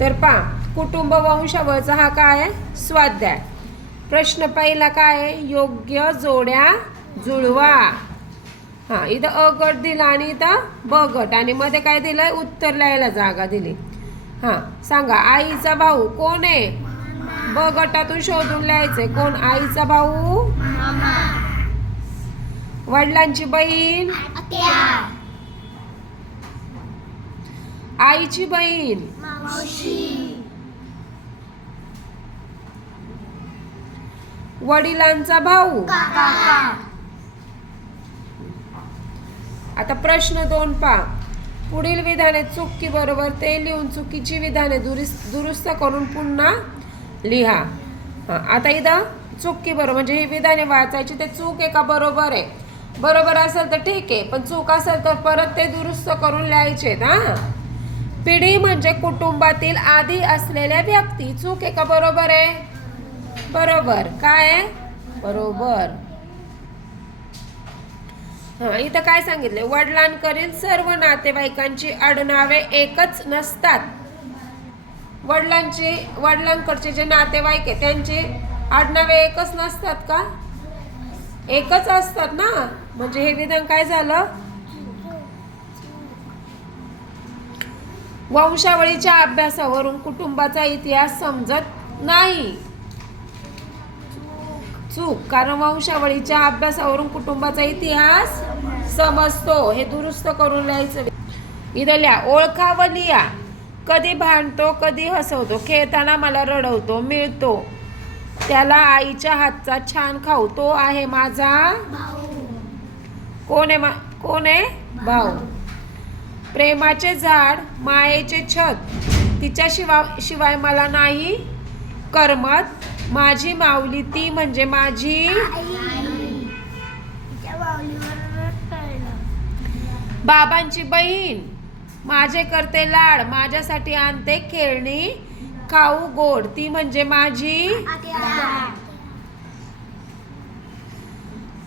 तर पहा, कुटुंब वंशावळचा हा काय आहे? स्वाध्याय. प्रश्न पहिला काय आहे? योग्य जोड्या जुळवा. हा, इथं अ गट दिला आणि इथं ब गट आणि मध्ये काय दिलंय? उत्तर लिहायला जागा दिली. हा, सांगा आईचा भाऊ कोण आहे? ब गटातून शोधून लिहायचंय. कोण आईचा भाऊ? वडिलांची बहीण? आईची बहीण? वडिलांचा भाऊ? आता प्रश्न 2 पहा. पुढील विधाने चूक की बरोबर ते लिहून चुकीची विधाने दुरुस्त करून पुन्हा लिहा. आता इथं चूक की बरोबर म्हणजे ही विधाने वाचायची. ते चूक आहे का बरोबर आहे? बरोबर असेल तर ठीक आहे, पण चूक असेल तर परत ते दुरुस्त करून लिहायचे. हा, पिढी म्हणजे कुटुंबातील आधी असलेल्या व्यक्ती. चूक आहे का बरोबर आहे? बरोबर. काय आहे? बरोबर. हा, इथं काय सांगितले? वडिलांकडील सर्व नातेवाईकांची आडनावे एकच नसतात. वडिलांकडचे जे नातेवाईक आहे त्यांची आडनावे एकच नसतात का? एकच असतात ना. म्हणजे हे विधान काय झालं? वंशावळीच्या अभ्यासावरून कुटुंबाचा इतिहास समजत नाही. चूक. कारण वंशावळीच्या अभ्यासावरून कुटुंबाचा इतिहास समजतो. हे दुरुस्त करून लिहायचं. इथं लिहा. ओळखा व लिहा. कधी भांडतो, कधी हसवतो, खेळताना मला रडवतो, मिळतो त्याला आईच्या हातचा छान खाऊ. तो आहे माझा कोण आहे? भाऊ. प्रेमाचे झाड, मायेचे छत, तिच्याशिवाय मला नाही करमत. माझी माऊली ती म्हणजे माझी बाबांची बहीण. माझे करते लाड, माझ्यासाठी आणते खेळणी खाऊ गोड, ती म्हणजे माझी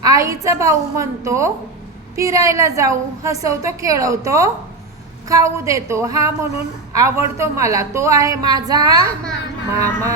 आईचा भाऊ म्हणतो फिरायला जाऊ, हसवतो खेळवतो खाऊ देतो, हा म्हणून आवडतो मला, तो आहे माझा मामा.